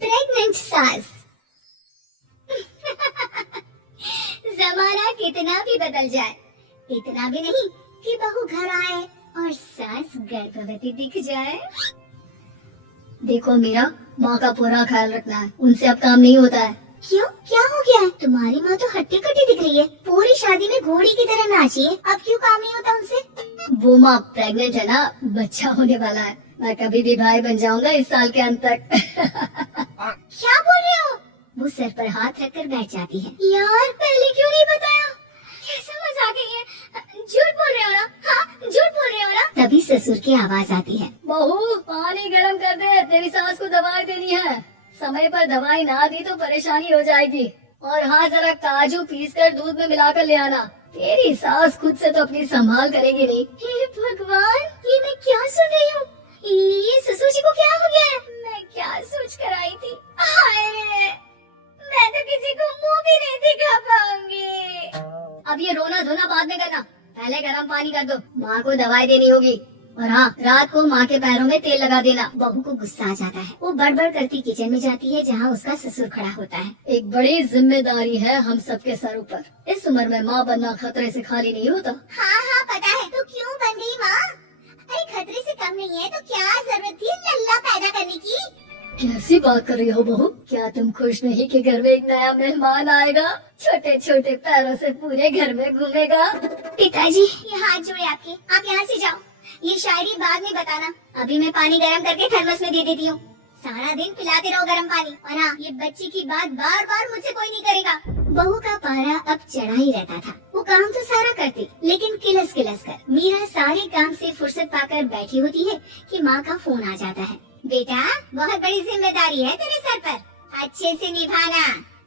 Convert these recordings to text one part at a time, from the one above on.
Pregnant सास। जमाना कितना भी बदल जाए, इतना भी नहीं कि बहू घर आए और सास गर्भवती दिख जाए। देखो मीरा, माँ का पूरा ख्याल रखना है, उनसे अब काम नहीं होता है। क्यों, क्या हो गया है? तुम्हारी माँ तो हट्टी कट्टी दिख रही है, पूरी शादी में घोड़ी की तरह नाची है, अब क्यों काम नहीं होता उनसे? वो माँ प्रेग्नेंट है ना, बच्चा होने वाला है, मैं कभी भी भाई बन जाऊंगा इस साल के अंत तक। क्या बोल रहे हो? वो सर पर हाथ रखकर बैठ जाती है। यार पहले क्यों नहीं बताया? कैसा मजाक है ये? झूठ बोल रहे हो ना? हाँ, झूठ बोल रहे हो ना? तभी ससुर की आवाज आती है। बहू पानी गर्म कर दे, तेरी सास को दवाई देनी है। समय पर दवाई ना दी तो परेशानी हो जाएगी। और हाँ, जरा काजू पीस कर दूध में मिलाकर ले आना, तेरी सास खुद से तो अपनी संभाल करेगी नहीं। हे भगवान, ये मैं क्या सुन रही हूँ? ये ससुर जी को क्या हो गया है? मैं क्या सोच कर आई थी? हाय, मैं तो किसी को मुंह भी नहीं दिखा पाऊंगी। अब ये रोना धोना बाद में करना, पहले गर्म पानी कर दो, माँ को दवाई देनी होगी। और हाँ, रात को माँ के पैरों में तेल लगा देना। बहू को गुस्सा आ जाता है, वो बड़बड़ करती किचन में जाती है जहाँ उसका ससुर खड़ा होता है। एक बड़ी जिम्मेदारी है हम सबके सरों पर। इस उम्र में माँ बनना खतरे से खाली नहीं होता। हाँ हाँ पता है, तो क्यों बन गई माँ? अरे खतरे से कम नहीं है तो क्या जरूरत थी लल्ला पैदा करने की? कैसी बात कर रही हो बहू? क्या तुम खुश नहीं कि घर में एक नया मेहमान आएगा, छोटे छोटे पैरों से पूरे घर में घूमेगा? पिताजी, ये हाथ जोड़े आपके, आप यहाँ से जाओ, ये शायरी बाद में बताना, अभी मैं पानी गर्म करके थर्मस में दे देती हूँ। सारा दिन पिलाते रहो गर्म पानी। और हाँ, ये बच्चे की बात बार बार मुझसे कोई नहीं करेगा। बहू का पारा अब चढ़ा ही रहता था, वो काम तो सारा करती, लेकिन किलस किलस कर। मीरा सारे काम से फुर्सत पाकर बैठी होती है कि माँ का फोन आ जाता है। बेटा, बहुत बड़ी जिम्मेदारी है तेरे सर पर, अच्छे से निभाना।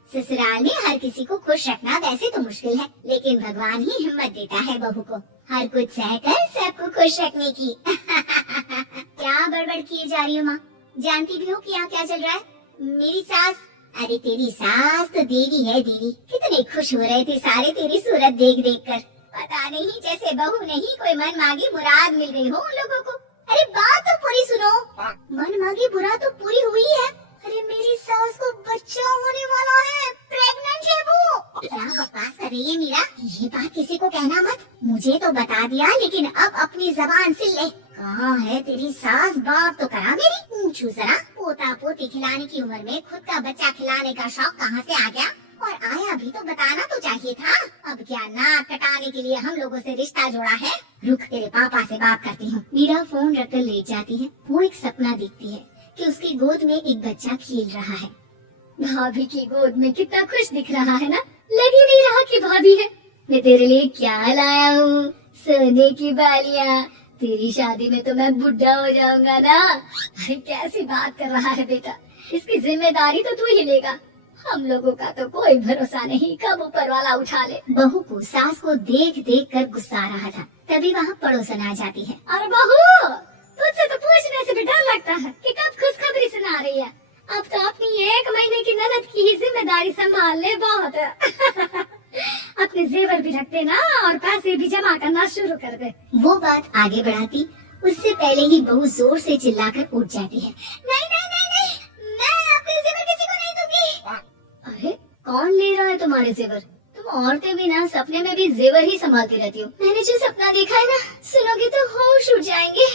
ससुराल में हर किसी को खुश रखना वैसे तो मुश्किल है, लेकिन भगवान ही हिम्मत देता है बहू को हर कुछ सहकर सबको खुश रखने की। क्या बड़बड़ किए जा रही हो माँ? जानती भी हो कि यहाँ क्या चल रहा है? मेरी सास, अरे तेरी सास तो देवी है देवी। कितने खुश हो रहे थे सारे तेरी सूरत देख देख कर। पता नहीं जैसे बहू नहीं कोई मन मांगी मुराद मिल गई हो उन लोगों को। अरे बात तो पूरी सुनो। मन मांगी मुराद तो पूरी हुई है। अरे मेरी सास को बच्चा होने वाला है, प्रेग्नेंट है वो। क्या बकवास कर रही है मीरा? ये बात किसी को कहना मत। मुझे तो बता दिया, लेकिन अब अपनी जबान सिल ले। कहाँ है तेरी सास? बात तो करा मेरी। पूछू जरा, पोता पोती खिलाने की उम्र में खुद का बच्चा खिलाने का शौक कहाँ से आ गया? और आया भी तो बताना तो चाहिए था। अब क्या नाक कटाने के लिए हम लोगों से रिश्ता जोड़ा है? रुक, तेरे पापा से बात करती हूँ। मीरा फोन रखकर लेट जाती है। वो एक सपना देखती है कि उसकी गोद में एक बच्चा खेल रहा है। भाभी की गोद में कितना खुश दिख रहा है ना? लग ही नहीं रहा कि भाभी है। मैं तेरे लिए क्या लाया हूँ, सोने की बालियाँ। तेरी शादी में तो मैं बुढ़ा हो जाऊंगा ना। अरे कैसी बात कर रहा है बेटा, इसकी जिम्मेदारी तो तू ही लेगा। हम लोगों का तो कोई भरोसा नहीं, कब ऊपर वाला उठा ले। बहू को सास को देख देख कर गुस्सा आ रहा था, तभी वहाँ पड़ोसन आ जाती है। अरे बहू, तुझसे तो पूछने से भी डर लगता है कि कब खुशखबरी सुना रही है। अब तो अपनी 1 महीने की ननद की ही जिम्मेदारी संभाल ले, बहुत है। अपने जेवर भी रख देना और पैसे भी जमा करना शुरू कर दे। वो बात आगे बढ़ाती, उससे पहले ही बहू जोर से चिल्लाकर उठ जाती है। नहीं नहीं नहीं नहीं, मैं अपने जेवर किसी को नहीं दूंगी। अरे कौन ले रहा है तुम्हारे जेवर? तुम औरतें भी ना सपने में भी जेवर ही संभालती रहती हो। मैंने जो सपना देखा है ना, सुनोगे तो होश उड़ जाएंगे।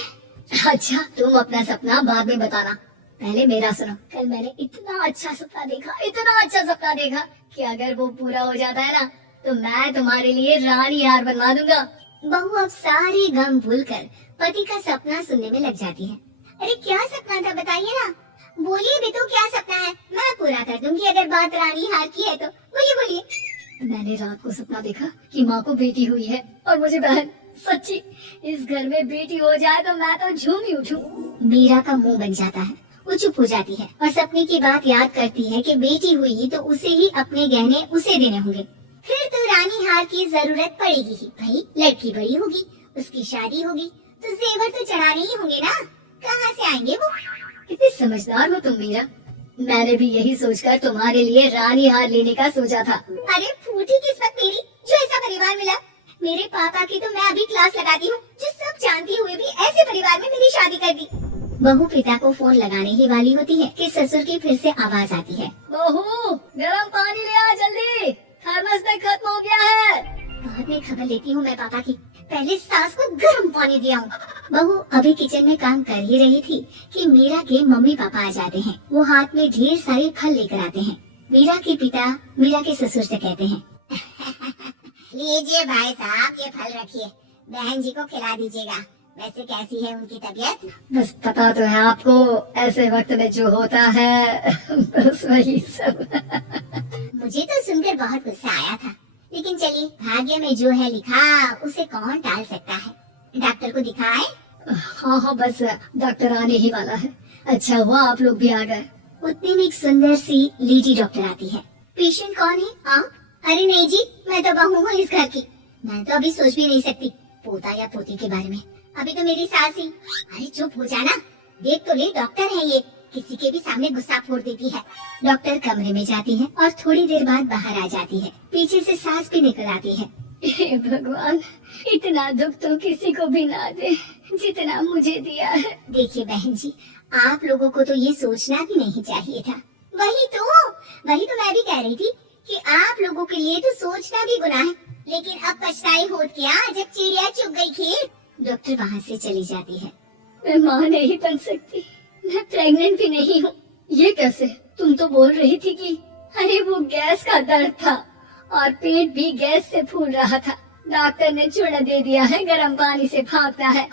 अच्छा, तुम अपना सपना बाद में बताना, पहले मेरा सुनो। कल मैंने इतना अच्छा सपना देखा, इतना अच्छा सपना देखा कि अगर वो पूरा हो जाता है ना, तो मैं तुम्हारे लिए रानी हार बनवा दूंगा। बहू अब सारे गम भूलकर पति का सपना सुनने में लग जाती है। अरे क्या सपना था बताइए ना, बोलिए भी तो, क्या सपना है? मैं पूरा कर दूंगी अगर बात रानी हार की है तो। बोलिए बोलिए। मैंने रात को सपना देखा कि माँ को बेटी हुई है और मुझे बहन। सच्ची, इस घर में बेटी हो जाए तो मैं तो झूम ही उठूं। मीरा का मुंह बन जाता है, वो चुप हो जाती है और सपने की बात याद करती है कि बेटी हुई तो उसे ही अपने गहने उसे देने होंगे। फिर तो रानी हार की जरूरत पड़ेगी ही। भाई लड़की बड़ी होगी, उसकी शादी होगी तो जेवर तो चढ़ाने ही होंगे ना, कहाँ से आएंगे वो? कितनी समझदार हो तुम मीरा। मैंने भी यही सोचकर तुम्हारे लिए रानी हार लेने का सोचा था। अरे फूटी किस्मत मेरी जो ऐसा परिवार मिला। मेरे पापा की तो मैं अभी क्लास लगाती हूँ, जो सब जानती हुए भी ऐसे परिवार में मेरी शादी कर दी। बहू पिता को फोन लगाने ही वाली होती है कि ससुर की फिर से आवाज आती है, बहू गरम पानी ले आ जल्दी, थर्मस में खत्म हो गया है। बाद में खबर लेती हूँ मैं पापा की, पहले सास को गर्म पानी दिया हूँ। बहू अभी किचन में काम कर ही रही थी कि मीरा के मम्मी पापा आ जाते हैं। वो हाथ में ढेर सारे फल लेकर आते हैं। मीरा के पिता मीरा के ससुर से कहते हैं, लीजिए भाई साहब, ये फल रखिए, बहन जी को खिला दीजिएगा। वैसे कैसी है उनकी तबीयत? बस पता तो है आपको, ऐसे वक्त में जो होता है बस वही सब। मुझे तो सुनकर बहुत गुस्सा आया था, लेकिन चलिए, भाग्य में जो है लिखा उसे कौन टाल सकता है। डॉक्टर को दिखाए? हाँ, बस डॉक्टर आने ही वाला है। अच्छा हुआ आप लोग भी आ गए। उतने में एक सुंदर सी लेडी डॉक्टर आती है। पेशेंट कौन है आप? अरे नहीं जी, मैं तो बहू हूँ इस घर की। मैं तो अभी सोच भी नहीं सकती पोता या पोती के बारे में। अभी तो मेरी सास ही। अरे चुप हो जाना, देख तो ले, डॉक्टर है ये, किसी के भी सामने गुस्सा फोड़ देती है। डॉक्टर कमरे में जाती है और थोड़ी देर बाद बाहर आ जाती है। पीछे से सास भी निकल आती है। हे भगवान, इतना दुख तो किसी को भी ना दे जितना मुझे दिया है। देखिए बहन जी, आप लोगों को तो ये सोचना भी नहीं चाहिए था। वही तो मैं भी कह रही थी कि आप लोगों के लिए तो सोचना भी गुनाह है, लेकिन अब पछताई होत क्या जब चिड़िया चुग गई खेत। डॉक्टर वहाँ से चली जाती है। मैं माँ नहीं बन सकती, मैं प्रेग्नेंट भी नहीं हूँ। ये कैसे? तुम तो बोल रही थी कि अरे वो गैस का दर्द था और पेट भी गैस से फूल रहा था। डॉक्टर ने चूड़ा दे दिया है, गर्म पानी से भागना है।